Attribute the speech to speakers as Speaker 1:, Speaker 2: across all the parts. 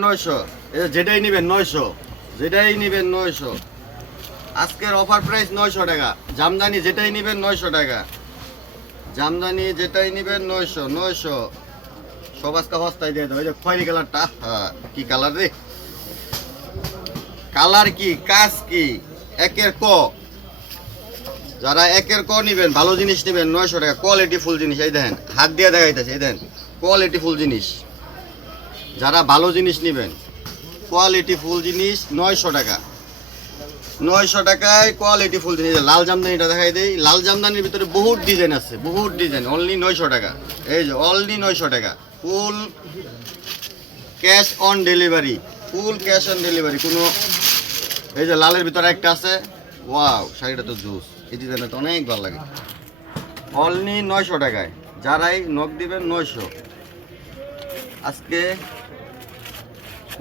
Speaker 1: নয়শো। যেটাই নেবেন নয়শো। যেটাই নেবেন নয়শো। আজকের অফার প্রাইস নয়শো টাকা। জামদানি যেটাই নেবেন নয়শো টাকা। জামদানি যেটাই নেবেন নয়শো নয়শো। সব আজকে হস্তায় দিয়ে দেবো। যে খয়েরি কালারটা কি কালার রে? কালার কি, কাজ কি? একের ক। যারা একের ক নিবেন, ভালো জিনিস নেবেন, নয়শো টাকা। কোয়ালিটি ফুল জিনিস, এই দেখেন। হাত দিয়ে দেখাইতেছে, এই দেখেন। কোয়ালিটি ফুল জিনিস। যারা ভালো জিনিস নেবেন কোয়ালিটি ফুল জিনিস নয়শো টাকা। নয়শো টাকায় কোয়ালিটি ফুল জিনিস। লাল জামদানিটা দেখাই দেই, লাল জামদানির ভিতরে বহুত ডিজাইন আছে, বহুত ডিজাইন অনলি নয়শো টাকা। এই যে অনলি নয়শো টাকা। Full cash on delivery full cash on delivery কোনো এই যে লালের ভিতরে একটা আছে। ওয়াও শাড়িটা তো জুস। এই ডিজাইনটা তো অনেক ভালো লাগে। অনলি নয়শো টাকায়। যারাই নখ দিবেন নয়শো। আজকে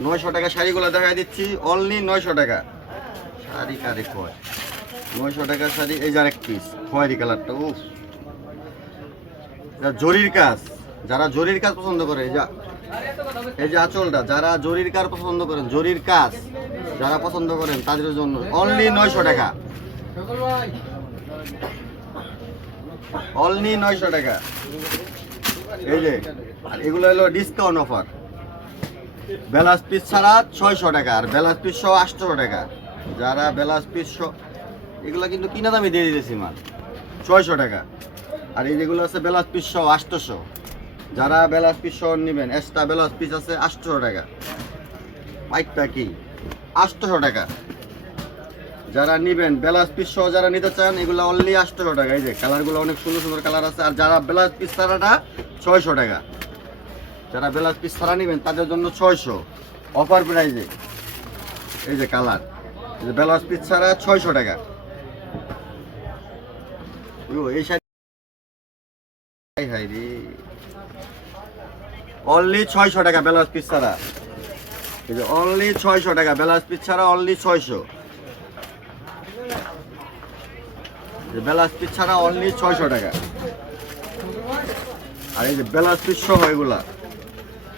Speaker 1: নয়শো টাকা শাড়িগুলো দেখা দিচ্ছি। অনলি নয়শো টাকা। শাড়ি কারে কয়? নয়শো টাকা শাড়ি, এই যে এক পিস খয়েরি কালারটা এটা জরির কাজ। যারা জরির কাজ পছন্দ করে, এই যা, এই যে আঁচলটা, যারা জরির কাজ পছন্দ করেন, জরির কাজ যারা পছন্দ করেন, তাদের জন্য অনলি নয়শো টাকা। অনলি নয়শো টাকা। এই যে, আর এগুলো হলো ডিসকাউন্ট অফার বেলাস পিস ছাড়া ছয়শো টাকা, আর বেলাস পিস সহ আটশো টাকা। যারা বেলাস পিস সহ, এগুলো কিন্তু কিনা দামে দিয়ে দিতেছি মাল। ছয়শো টাকা। আর এই যেগুলো আছে বেলাস পিস সহ আটশোশো যারা বেলাস পিস সহ নেবেন এক্সট্রা বেলাস পিস আছে আটশো টাকা। পাইকটা কি? আটশোশো টাকা। যারা নিবেন, বেলাস পিস সহ যারা নিতে চান, এগুলো অনলি আটশোশো টাকা। এই যে কালারগুলো অনেক সুন্দর সুন্দর কালার আছে, আর যারা বেলাস পিস ছাড়াটা ছয়শো টাকা। যারা বেলাস পিস ছাড়া নেবেন, তাদের জন্য ছয়শো। অফার প্রাইজে। এই যে কালার। এই যে বেলাস পিস ছাড়া ছয়শো টাকা। এই শাড়ি অনলি ছয়শো টাকা বেলাস পিস ছাড়া। এই যে অনলি ছয়শো টাকা বেলাস পিস ছাড়া অনলি ছয়শো। বেলাস পিস ছাড়া অনলি ছয়শো টাকা। আর এই যে বেলাস পিস সহ এগুলা।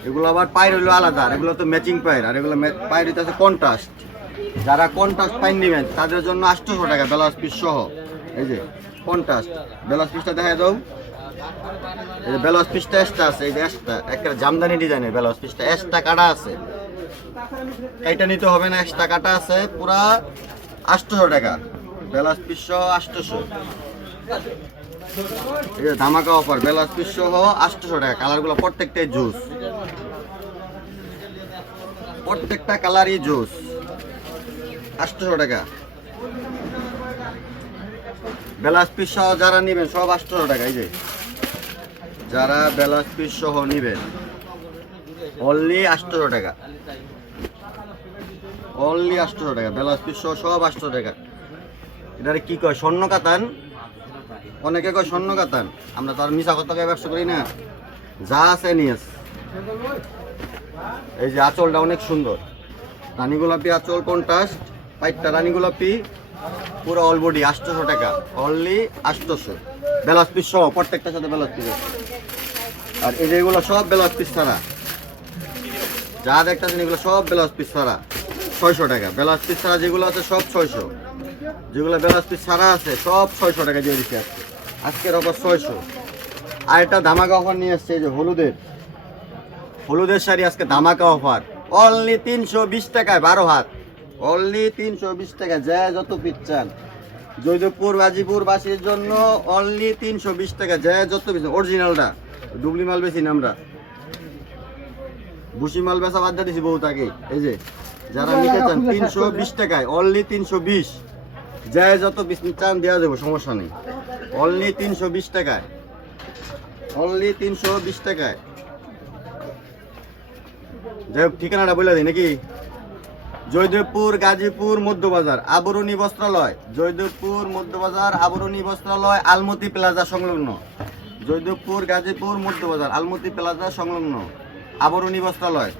Speaker 1: এগুলো আবার পায়ের হইল আলাদা, আর এগুলো তো ম্যাচিং পায়ের, আর এগুলো পায়ের হইতে আছে কন্ট্রাস্ট যারা কন্ট্রাস্ট পাইন নেবেন, তাদের জন্য আটশোশো টাকা বেলাস পিস সহ। এই যে কন্ট্রাস্ট বেলাস পিসটা দেখা দাও। এই যে বেলাস পিসটা এক্সট্রা আছে, এই যে এক্সট্রা একটা জামদানি ডিজাইনের বেলাস পিসটা এক্সট্রা কাটা আছে। এইটা নিতে হবে না এক্সট্রা কাটা আছে, পুরা আটশোশো টাকা। বেলাস পিস সহ আটশোশো। এই যে ধামাকা অফার বেলাস পিস সহ আটশোশো টাকা কালারগুলো প্রত্যেকটাই জুস প্রত্যেকটা কালারই জুস। আটশোশো টাকা। বেলাস পিস সহ যারা নেবেন, সব আটশোশো টাকা, এই যে। যারা বেলাস পিস সহ নেবেন অনলি আটশোশো টাকা। অনলি আটশোশো টাকা, বেলাস পিস সহ সব আটশো টাকা। এটারে কি কয়, স্বর্ণ কাতান? অনেকে কয় স্বর্ণ কাতান। আমরা তো আর মিশা কয়ে ব্যবসা করি না। যা আছে নিয়ে এই যে আঁচলটা অনেক সুন্দর। রানী গোলাপি আঁচল কন্ট্রাস্ট, পাইটটা রানী গোলাপি, পুরো অল বডি টাকা। অনলি আটশোশো। বেলাস পিস সহ, প্রত্যেকটার সাথে বেলাস পিস আর এই যেগুলো সব বেলাস পিস ছাড়া। যা দেখতেছেন এগুলো সব বেলাস পিস ছাড়া। ছয়শো টাকা। বেলাস পিস ছাড়া যেগুলো আছে সব ছয়শো। যেগুলো বেলাস পিস ছাড়া আছে, সব ছয়শো টাকা দিয়ে দিচ্ছে আজকে। আজকের অফার ছয়শো। আর একটা ধামাকা অফার নিয়ে আসছে এই যে হলুদের। হলুদের শাড়ি আজকে ধামাকা অফার। অনলি তিনশো বিশ টাকায় বারো হাত। অনলি তিনশো বিশ টাকা যা যত পিস চান। জৈদপুর গাজীপুর বাসীর জন্য অনলি তিনশো বিশ টাকা যা যত পিস অরিজিনালটা ডুবলি মাল বেশি না আমরা। বুসি মাল বেচা বাদ দিয়ে দিছি বহুত আগে। এই যে যারা নিতে চান তিনশো বিশ টাকায় অনলি তিনশো বিশ। যা যত পিস চান দেওয়া যাব সমস্যা নেই। অনলি তিনশো বিশ টাকায়। অনলি তিনশো বিশ টাকায়। যাই হোক, ঠিকানাটা বলে দিই নাকি? জয়দেবপুর, গাজীপুর, মধ্যবাজার, আবরণী বস্ত্রালয়। জয়দেবপুর, মধ্যবাজার, আবরণী বস্ত্রালয়, আলমতি প্লাজা সংলগ্ন। জয়দেবপুর, গাজীপুর, মধ্যবাজার, আলমতি প্লাজা সংলগ্ন। আবরণী বস্ত্রালয়।